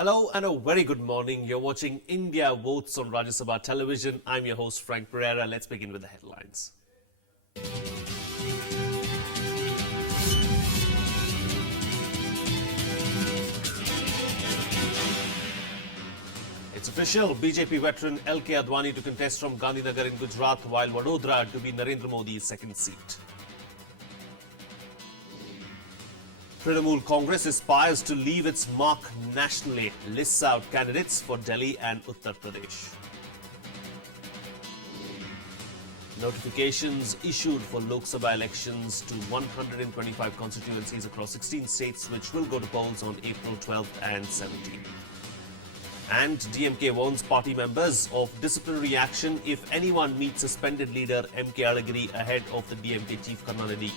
Hello and a very good morning. You're watching India Votes on Rajya Sabha television. I'm your host Frank Pereira. Let's begin with the headlines. It's official. BJP veteran L.K. Advani to contest from Gandhinagar in Gujarat, while Vadodara to be Narendra Modi's second seat. Trinamool Congress aspires to leave its mark nationally, lists out candidates for Delhi and Uttar Pradesh. Notifications issued for Lok Sabha elections to 125 constituencies across 16 states, which will go to polls on April 12th and 17th. And DMK warns party members of disciplinary action if anyone meets suspended leader M.K. Alagiri ahead of the DMK chief Karnanidhi.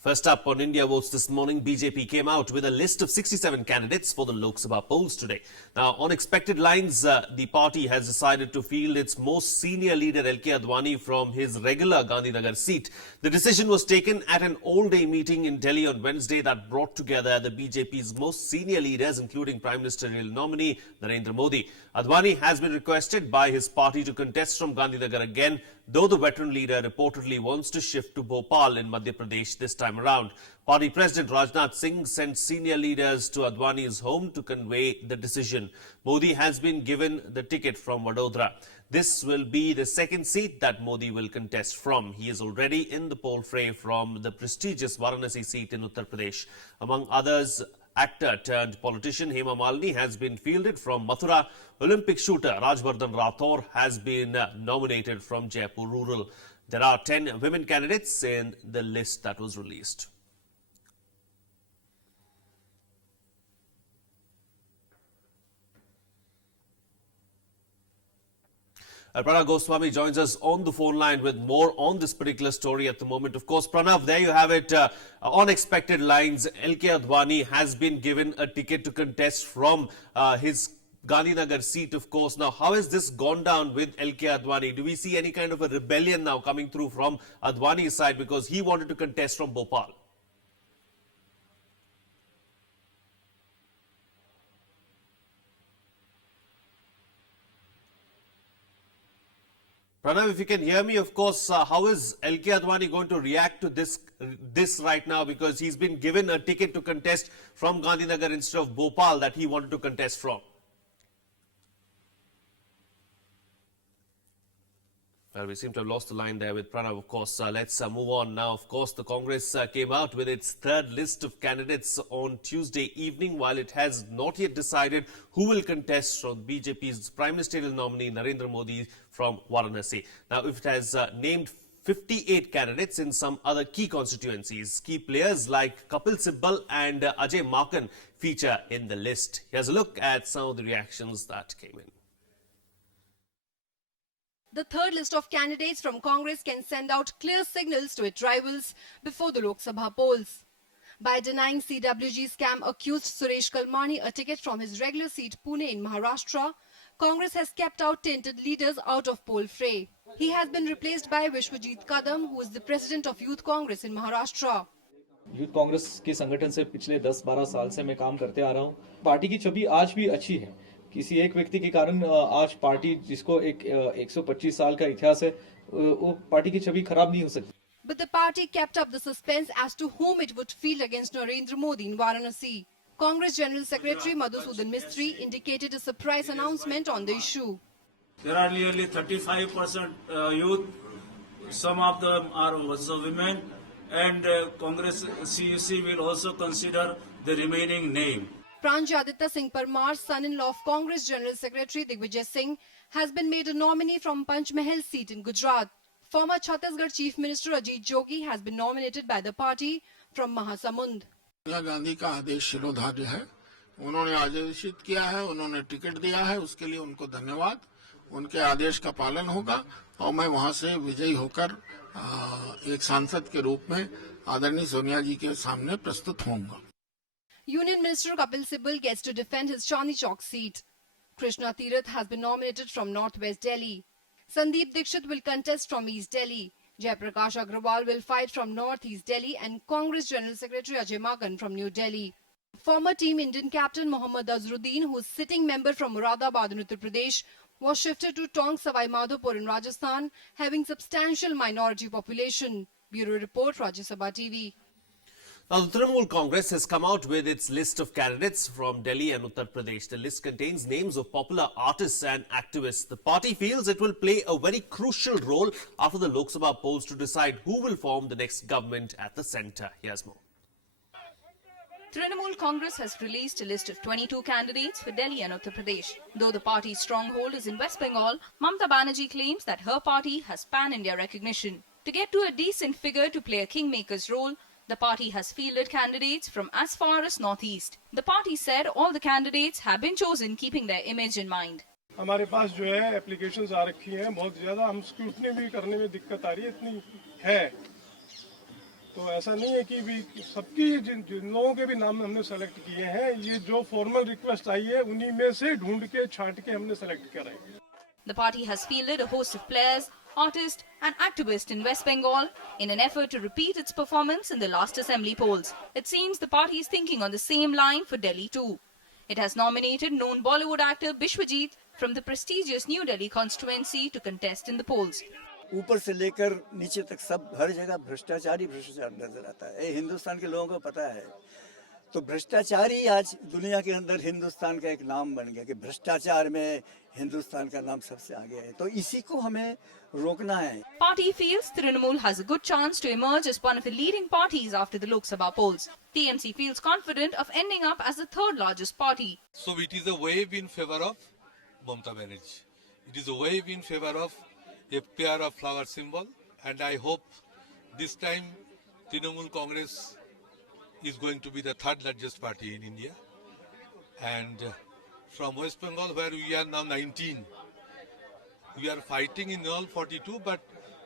First up on India Votes this morning, BJP came out with a list of 67 candidates for the Lok Sabha polls today. Now, on expected lines, the party has decided to field its most senior leader L.K. Advani from his regular Gandhinagar seat. The decision was taken at an all-day meeting in Delhi on Wednesday that brought together the BJP's most senior leaders, including Prime Ministerial nominee Narendra Modi. Advani has been requested by his party to contest from Gandhinagar again, though the veteran leader reportedly wants to shift to Bhopal in Madhya Pradesh this time around. Party President Rajnath Singh sent senior leaders to Advani's home to convey the decision. Modi has been given the ticket from Vadodara. This will be the second seat that Modi will contest from. He is already in the poll fray from the prestigious Varanasi seat in Uttar Pradesh. Among others, actor turned politician Hema Malini has been fielded from Mathura. Olympic shooter Rajvardhan Rathore has been nominated from Jaipur Rural. There are 10 women candidates in the list that was released. Pranav Goswami joins us on the phone line with more on this particular story at the moment. Of course, Pranav, there you have it. On expected lines, L.K. Advani has been given a ticket to contest from his Gandhinagar seat, of course. Now, how has this gone down with L.K. Advani? Do we see any kind of a rebellion now coming through from Advani's side because he wanted to contest from Bhopal? Pranav, if you can hear me, of course, how is L.K. Advani going to react to this right now? Because he's been given a ticket to contest from Gandhinagar instead of Bhopal that he wanted to contest from. Well, we seem to have lost the line there with Pranav, of course. Let's move on now. Of course, the Congress came out with its third list of candidates on Tuesday evening, while it has not yet decided who will contest from BJP's Prime Ministerial nominee Narendra Modi from Varanasi. Now, if it has named 58 candidates in some other key constituencies, key players like Kapil Sibbal and Ajay Makan feature in the list. Here's a look at some of the reactions that came in. The third list of candidates from Congress can send out clear signals to its rivals before the Lok Sabha polls. By denying CWG scam accused Suresh Kalmani a ticket from his regular seat Pune in Maharashtra, Congress has kept out tainted leaders out of poll fray. He has been replaced by Vishwajit Kadam, who is the president of Youth Congress in Maharashtra. Youth Congress के संगठन से पिछले 10-12 साल से मैं काम करते आ रहा हूं। पार्टी की छवि आज भी अच्छी है। किसी एक व्यक्ति के कारण आज पार्टी जिसको एक 125 साल का इतिहास है, वो पार्टी की छवि खराब नहीं हो सकती। But the party kept up the suspense as to whom it would field against Narendra Modi in Varanasi. Congress General Secretary Madhusudan Mistry indicated a surprise announcement on the issue. There are nearly 35% youth. Some of them are also women, and Congress CUC will also consider the remaining name. Pranjaditya Singh Parmar's son-in-law of Congress General Secretary Digvijay Singh has been made a nominee from Panchmahal seat in Gujarat. Former Chhattisgarh Chief Minister Ajit Jogi has been nominated by the party from Mahasamund. Sonia Gandhi का आदेश शिरोधार्य है। उन्होंने आदेशित किया है, उन्होंने ticket दिया है, उसके लिए उनको धन्यवाद। उनके आदेश का पालन होगा और मैं वहां से विजयी होकर एक सांसद के रूप में आदरणीय सोनिया जी के सामने प्रस्तुत होऊंगा। Union Minister Kapil Sibbal gets to defend his Chandni Chowk seat. Krishna Tirath has been nominated from Northwest Delhi. Sandeep Dixit will contest from East Delhi. Jaiprakash Agrawal will fight from North East Delhi and Congress General Secretary Ajay Magan from New Delhi. Former Team Indian captain Mohammad Azharuddin, who is sitting member from Moradabad in Uttar Pradesh, was shifted to Tonk Savai Madhopur in Rajasthan, having substantial minority population. Bureau Report, Rajya Sabha TV. Now, the Trinamool Congress has come out with its list of candidates from Delhi and Uttar Pradesh. The list contains names of popular artists and activists. The party feels it will play a very crucial role after the Lok Sabha polls to decide who will form the next government at the centre. Here's more. Trinamool Congress has released a list of 22 candidates for Delhi and Uttar Pradesh. Though the party's stronghold is in West Bengal, Mamata Banerjee claims that her party has pan-India recognition. To get to a decent figure to play a kingmaker's role, the party has fielded candidates from as far as Northeast. The party said all the candidates have been chosen keeping their image in mind. हमारे पास जो है applications आ रखी हैं बहुत ज़्यादा हम scrutiny भी करने में दिक्कत आ रही है इतनी है तो ऐसा नहीं है कि भी सबकी जिन लोगों के भी नाम हमने सेलेक्ट किए हैं ये जो फॉर्मल रिक्वेस्ट आई है उन्हीं में से ढूंढ के छांट के हमने सेलेक्ट करा है. The party has fielded a host of players, artists and activists in West Bengal in an effort to repeat its performance in the last assembly polls. It seems the party is thinking on the same line for Delhi too. It has nominated known Bollywood actor Bishwajit from the prestigious New Delhi constituency to contest in the polls. ऊपर से लेकर नीचे तक सब हर जगह भ्रष्टाचार ही भ्रष्टाचार नजर आता है. ये हिंदुस्तान के लोगों को पता है. तो भ्रष्टाचार ही आज दुनिया के अंदर हिंदुस्तान का एक नाम बन गया कि भ्रष्टाचार में हिंदुस्तान का नाम सबसे आगे है. तो इसी को हमें रोकना है. Party feels Trinamool has a good chance to emerge as one of the leading parties after the Lok Sabha polls. TMC feels confident of ending up as the third largest party. So it is a wave in favor of Mamata Banerjee. It is a wave in favor of a pair of flower symbol, and I hope this time Trinamool Congress is going to be the third largest party in India. And from West Bengal, where we are now 19, we are fighting in all 42, but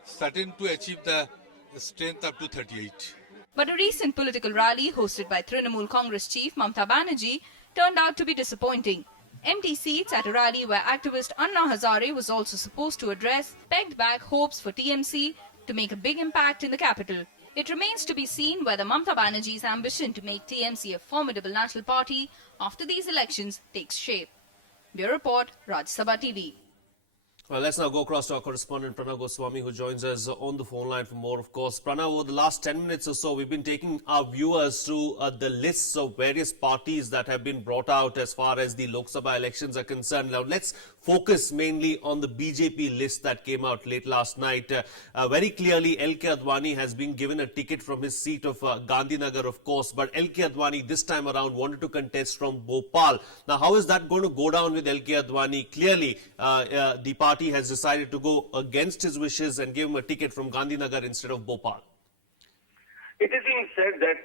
certain to achieve the strength up to 38. But a recent political rally hosted by Trinamool Congress chief Mamata Banerjee turned out to be disappointing. Empty seats at a rally where activist Anna Hazare was also supposed to address pegged back hopes for TMC to make a big impact in the capital. It remains to be seen whether Mamata Banerjee's ambition to make TMC a formidable national party after these elections takes shape. Bureau Report, Rajya Sabha TV. Well, let's now go across to our correspondent Pranav Goswami, who joins us on the phone line for more, of course. Pranav, over the last 10 minutes or so, we've been taking our viewers through the lists of various parties that have been brought out as far as the Lok Sabha elections are concerned. Now, let's focus mainly on the BJP list that came out late last night. Very clearly, L.K. Advani has been given a ticket from his seat of Gandhinagar, of course. But L.K. Advani this time around wanted to contest from Bhopal. Now, how is that going to go down with L.K. Advani? Clearly, the party has decided to go against his wishes and give him a ticket from Gandhinagar instead of Bhopal. It is being said that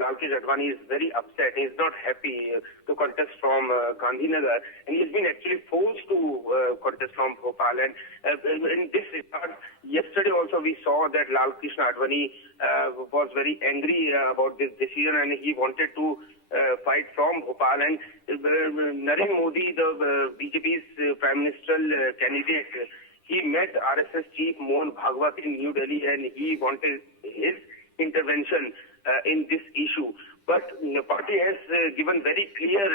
Lalkesh Advani is very upset. He is not happy to contest from Gandhinagar, and he has been actually forced to contest from Bhopal. And in this regard, yesterday also we saw that Lalkesh Advani was very angry about this decision, and he wanted to fight from Bhopal. And Narendra Modi, the BJP's Prime Ministerial candidate, he met RSS chief Mohan Bhagwat in New Delhi, and he wanted his intervention in this issue. But the party has given very clear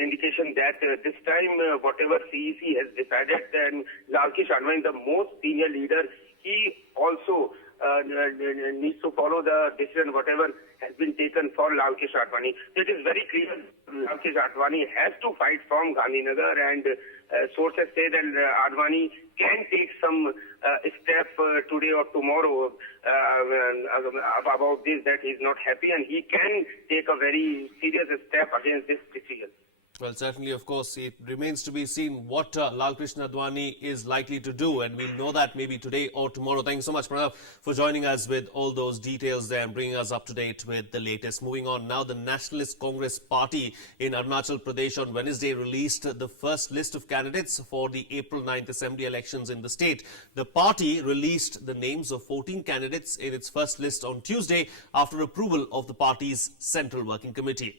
indication that this time whatever CEC has decided, and Lalkesh Advani, the most senior leader, he also needs to follow the decision whatever has been taken for Lalkesh Advani. It is very clear Lalkesh Advani has to fight from Gandhinagar, and sources say that Advani can take some step today or tomorrow about this, that he is not happy, and he can take a very serious step against this decision. Well, certainly, of course, it remains to be seen what Lalkrishna Advani is likely to do, and we'll know that maybe today or tomorrow. Thank you so much, Pranav, for joining us with all those details there and bringing us up to date with the latest. Moving on now, the Nationalist Congress Party in Arunachal Pradesh on Wednesday released the first list of candidates for the April 9th Assembly elections in the state. The party released the names of 14 candidates in its first list on Tuesday after approval of the party's Central Working Committee.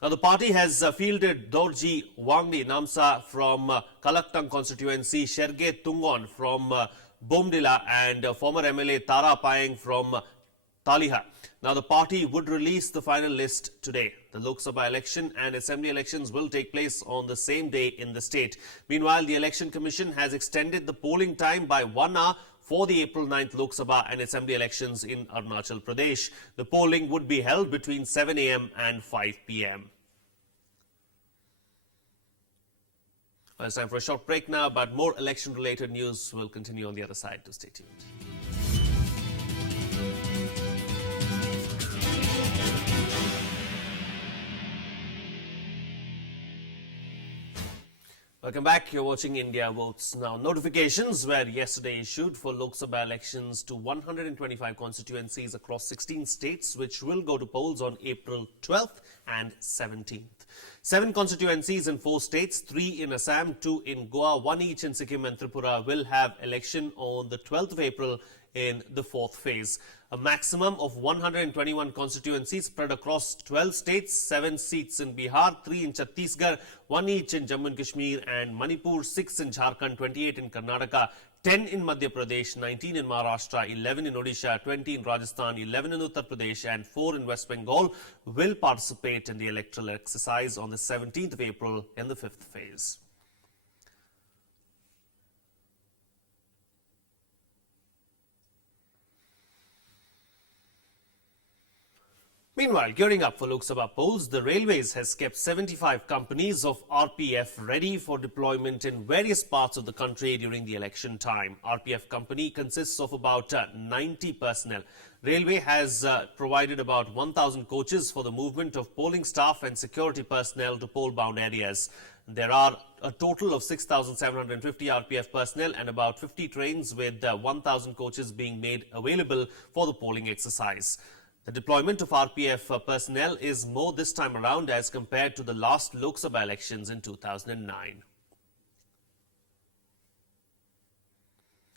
Now, the party has fielded Dorji Wangdi Namsa from Kalaktang constituency, Sherge Tungon from Bomdila and former MLA Tara Payeng from Taliha. Now, the party would release the final list today. The Lok Sabha election and assembly elections will take place on the same day in the state. Meanwhile, the Election Commission has extended the polling time by 1 hour for the April 9th Lok Sabha and assembly elections in Arunachal Pradesh. The polling would be held between 7 a.m. and 5 p.m. Well, it's time for a short break now, but more election-related news will continue on the other side. To stay tuned. Welcome back. You're watching India Votes Now. Notifications were yesterday issued for Lok Sabha elections to 125 constituencies across 16 states, which will go to polls on April 12th and 17th. 7 constituencies in 4 states, 3 in Assam, 2 in Goa, 1 each in Sikkim and Tripura will have election on the 12th of April in the 4th phase. A maximum of 121 constituencies spread across 12 states, 7 seats in Bihar, 3 in Chhattisgarh, 1 each in Jammu and Kashmir and Manipur, 6 in Jharkhand, 28 in Karnataka, 10 in Madhya Pradesh, 19 in Maharashtra, 11 in Odisha, 20 in Rajasthan, 11 in Uttar Pradesh and 4 in West Bengal will participate in the electoral exercise on the 17th of April in the 5th phase. Meanwhile, gearing up for Lok Sabha polls, the Railways has kept 75 companies of RPF ready for deployment in various parts of the country during the election time. RPF company consists of about 90 personnel. Railway has provided about 1,000 coaches for the movement of polling staff and security personnel to poll-bound areas. There are a total of 6,750 RPF personnel and about 50 trains with 1,000 coaches being made available for the polling exercise. The deployment of RPF personnel is more this time around as compared to the last Lok Sabha elections in 2009.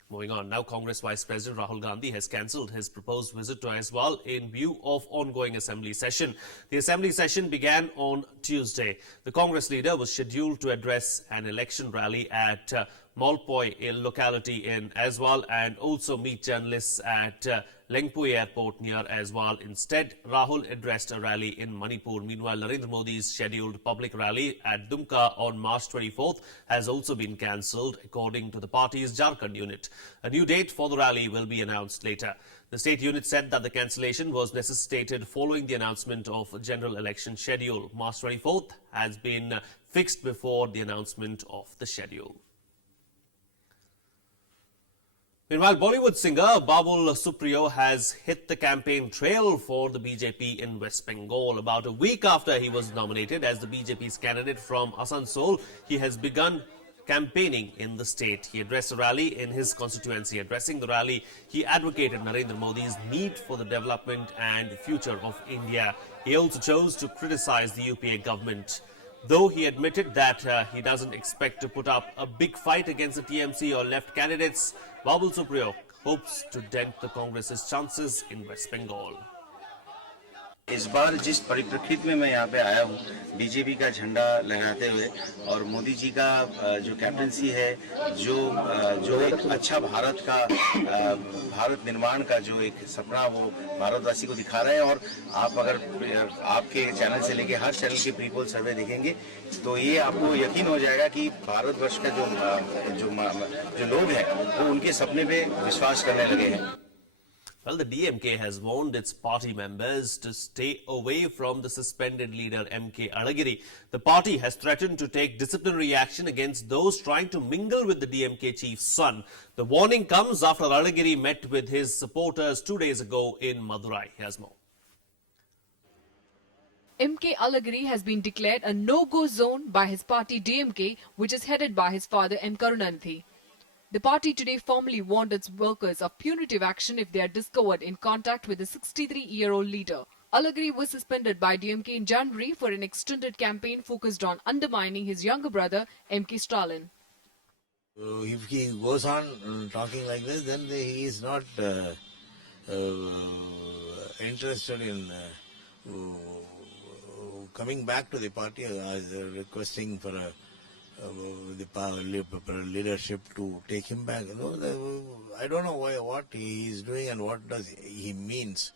Moving on, now Congress Vice President Rahul Gandhi has cancelled his proposed visit to Aizawl in view of ongoing assembly session. The assembly session began on Tuesday. The Congress leader was scheduled to address an election rally at Malpoi locality in Aizawl and also meet journalists at Lengpui Airport near Aizawl. Instead, Rahul addressed a rally in Manipur. Meanwhile, Narendra Modi's scheduled public rally at Dumka on March 24th has also been cancelled, according to the party's Jharkhand unit. A new date for the rally will be announced later. The state unit said that the cancellation was necessitated following the announcement of a general election schedule. March 24th has been fixed before the announcement of the schedule. Meanwhile, Bollywood singer Babul Supriyo has hit the campaign trail for the BJP in West Bengal. About a week after he was nominated as the BJP's candidate from Asansol, he has begun campaigning in the state. He addressed a rally in his constituency. Addressing the rally, he advocated Narendra Modi's need for the development and future of India. He also chose to criticize the UPA government. Though he admitted that he doesn't expect to put up a big fight against the TMC or left candidates, Babul Supriyo hopes to dent the Congress's chances in West Bengal. इस बार जिस परिप्रेक्षित में मैं यहाँ पे आया हूँ BJP का झंडा लहराते हुए और मोदी जी का जो कैप्टनसी है जो एक अच्छा भारत निर्माण का जो एक सपना वो भारतवासी को दिखा रहे हैं और आप अगर आपके चैनल से लेके हर चैनल के प्री पोल सर्वे देखेंगे तो ये आपको यकीन हो जाएगा कि भारतवर्ष का जो लोग हैं वो उनके सपने पे विश्वास करने लगे हैं. Well, the DMK has warned its party members to stay away from the suspended leader MK Alagiri. The party has threatened to take disciplinary action against those trying to mingle with the DMK chief's son. The warning comes after Alagiri met with his supporters 2 days ago in Madurai. Here's more. MK Alagiri has been declared a no-go zone by his party DMK, which is headed by his father M. Karunanidhi. The party today formally warned its workers of punitive action if they are discovered in contact with the 63-year-old leader. Alagiri was suspended by DMK in January for an extended campaign focused on undermining his younger brother, MK Stalin. If he goes on talking like this, then he is not interested in coming back to the party, requesting for the leadership to take him back. I don't know what he is doing and what does he means.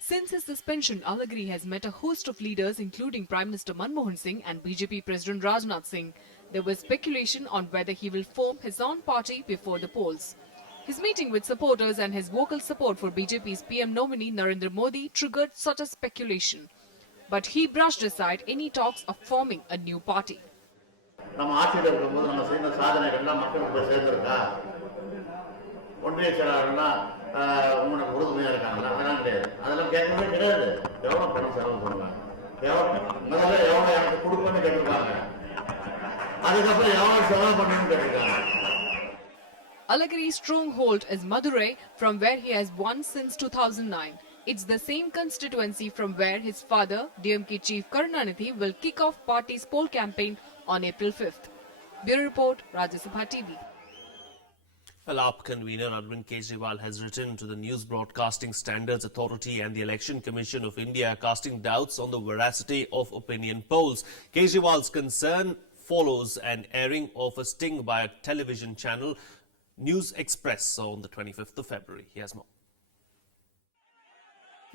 Since his suspension, Alagri has met a host of leaders including Prime Minister Manmohan Singh and BJP President Rajnath Singh. There was speculation on whether he will form his own party before the polls. His meeting with supporters and his vocal support for BJP's PM nominee Narendra Modi triggered such a speculation. But he brushed aside any talks of forming a new party. நம்ம ஆட்சியில் இருக்கும்போது நம்ம செய்த சாதனைகள்லாம் மக்களுக்கு போய் சேர்ந்துருக்கா? ஒன்றிய செயலாளர்னா உங்களுக்கு உறுதுணையாக இருக்காங்களா? அதெல்லாம் கிடையாது. அதெல்லாம் கேட்கவே கிடையாது. எவ்வளோ பணம் செலவு பண்ணுவாங்க? முதல்ல எவ்வளோ எனக்கு கொடுப்பேன்னு கேட்டிருக்காங்க. அதுக்கப்புறம் எவ்வளோ செலவு பண்ணணும்னு கேட்டிருக்காங்க. Alagri's stronghold is Madurai, from where he has won since 2009. It's the same constituency from where his father, DMK Chief Karunanidhi, will kick off party's poll campaign on April 5th. Bureau Report, Rajya Sabha TV. Well, AAP convener Arvind Kejriwal has written to the News Broadcasting Standards Authority and the Election Commission of India, casting doubts on the veracity of opinion polls. Kejriwal's concern follows an airing of a sting by a television channel, News Express, on the 25th of February. Here's more.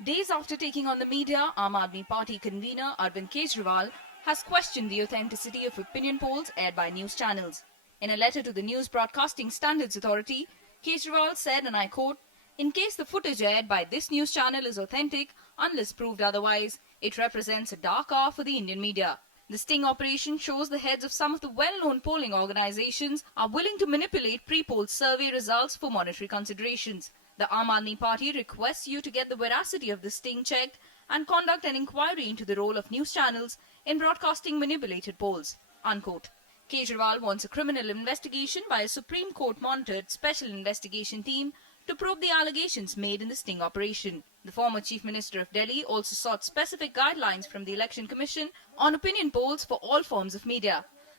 Days after taking on the media, Aam Aadmi Party convener Arvind Kejriwal has questioned the authenticity of opinion polls aired by news channels. In a letter to the News Broadcasting Standards Authority, Kejriwal said, and I quote, "In case the footage aired by this news channel is authentic, unless proved otherwise, it represents a dark hour for the Indian media. The sting operation shows the heads of some of the well-known polling organizations are willing to manipulate pre-poll survey results for monetary considerations. The Aam Aadmi Party requests you to get the veracity of the sting checked and conduct an inquiry into the role of news channels in broadcasting manipulated polls." Unquote. Kejriwal wants a criminal investigation by a Supreme Court-monitored special investigation team to probe the allegations made in the sting operation. The former Chief Minister of Delhi also sought specific guidelines from the Election Commission on opinion polls for all forms of media.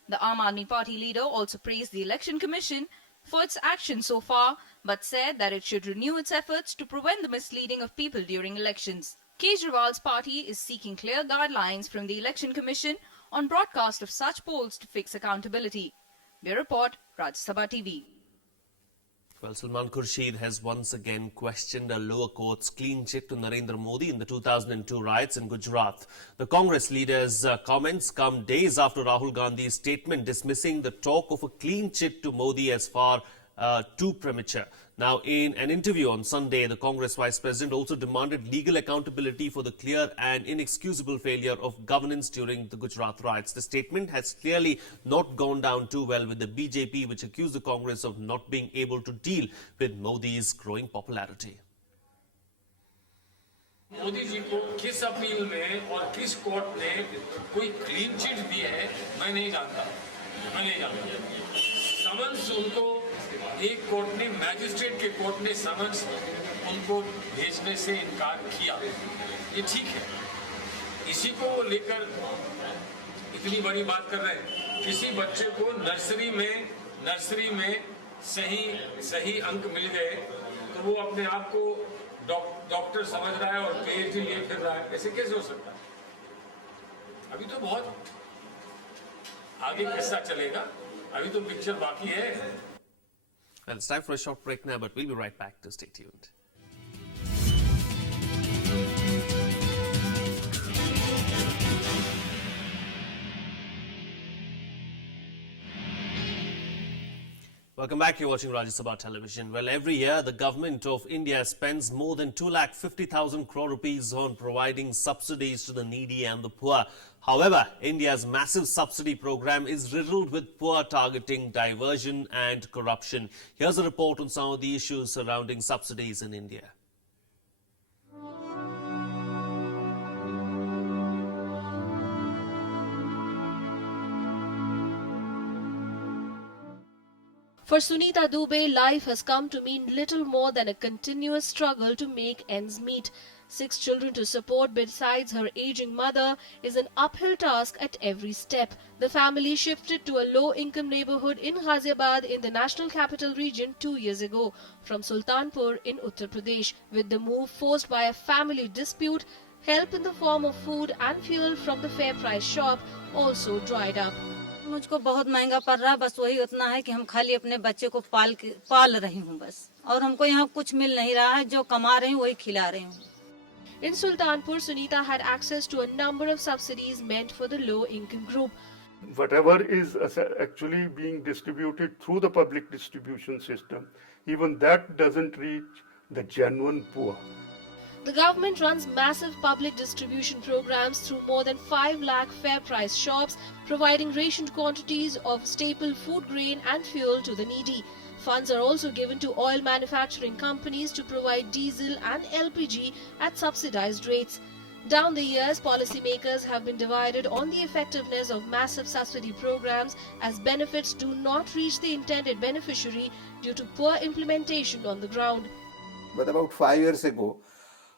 The Aam Aadmi Party leader also praised the Election Commission for its action so far, but said that it should renew its efforts to prevent the misleading of people during elections. Kejriwal's party is seeking clear guidelines from the Election Commission on broadcast of such polls to fix accountability. Bureau Report, Rajya Sabha TV. Well, Salman Khurshid has once again questioned a lower court's clean chit to Narendra Modi in the 2002 riots in Gujarat. The Congress leader's comments come days after Rahul Gandhi's statement dismissing the talk of a clean chit to Modi as far too premature. Now, in an interview on Sunday, the Congress Vice President also demanded legal accountability for the clear and inexcusable failure of governance during the Gujarat riots. The statement has clearly not gone down too well with the BJP, which accused the Congress of not being able to deal with Modi's growing popularity. Modi ji को किस appeal में और किस court ने कोई clean chit दी है मैं नहीं जानता समन्स उनको एक कोर्ट ने मैजिस्ट्रेट के कोर्ट ने समन्स उनको भेजने से इनकार किया ये ठीक है इसी को लेकर इतनी बड़ी बात कर रहे हैं किसी बच्चे को नर्सरी में सही अंक मिल गए तो वो अपने आप को डॉक्टर समझ रहा है और पीएचडी लिए फिर रहा है ऐसे कैसे हो सकता है अभी तो बहुत आगे किस्सा चलेगा अभी तो पिक्चर बाकी है Well, it's time for a short break now, but we'll be right back, to stay tuned. Welcome back. You're watching Rajya Sabha Television. Well, every year the government of India spends more than 2,50,000 crore rupees on providing subsidies to the needy and the poor. However, India's massive subsidy program is riddled with poor targeting, diversion and corruption. Here's a report on some of the issues surrounding subsidies in India. For Sunita Dubey, life has come to mean little more than a continuous struggle to make ends meet. 6 children to support besides her aging mother is an uphill task at every step. The family shifted to a low-income neighborhood in Ghaziabad in the National Capital Region 2 years ago from Sultanpur in Uttar Pradesh. With the move forced by a family dispute, Help in the form of food and fuel from the fair price shop also dried up. मुझको बहुत महंगा पड़ रहा है, बस वही उतना है कि हम खाली अपने बच्चे को पाल रही हूँ बस, और हमको यहाँ कुछ मिल नहीं रहा है, जो कमा रही हूँ वही खिला रही हूँ. In Sultanpur, Sunita had access to a number of subsidies meant for the low-income group. Whatever is actually being distributed through the public distribution system, even that doesn't reach the genuine poor. The government runs massive public distribution programs through more than 5 lakh fair price shops, providing rationed quantities of staple food grain and fuel to the needy. Funds are also given to oil manufacturing companies to provide diesel and LPG at subsidized rates. Down the years, policymakers have been divided on the effectiveness of massive subsidy programs, as benefits do not reach the intended beneficiary due to poor implementation on the ground. But about 5 years ago,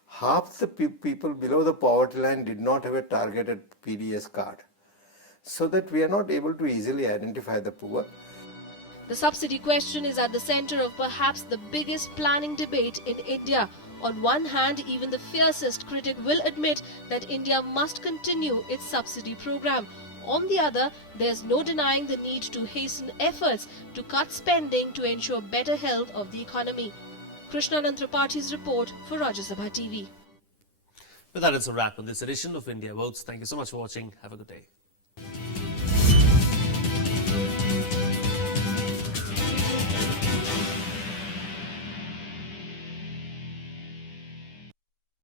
half the people below the poverty line did not have a targeted PDS card, so that we are not able to easily identify the poor. The subsidy question is at the center of perhaps the biggest planning debate in India. On one hand, even the fiercest critic will admit that India must continue its subsidy program. On the other, there's no denying the need to hasten efforts to cut spending to ensure better health of the economy. Krishnanand Tripathi's report for Rajya Sabha TV. But that is a wrap on this edition of India Votes. Thank you so much for watching. Have a good day.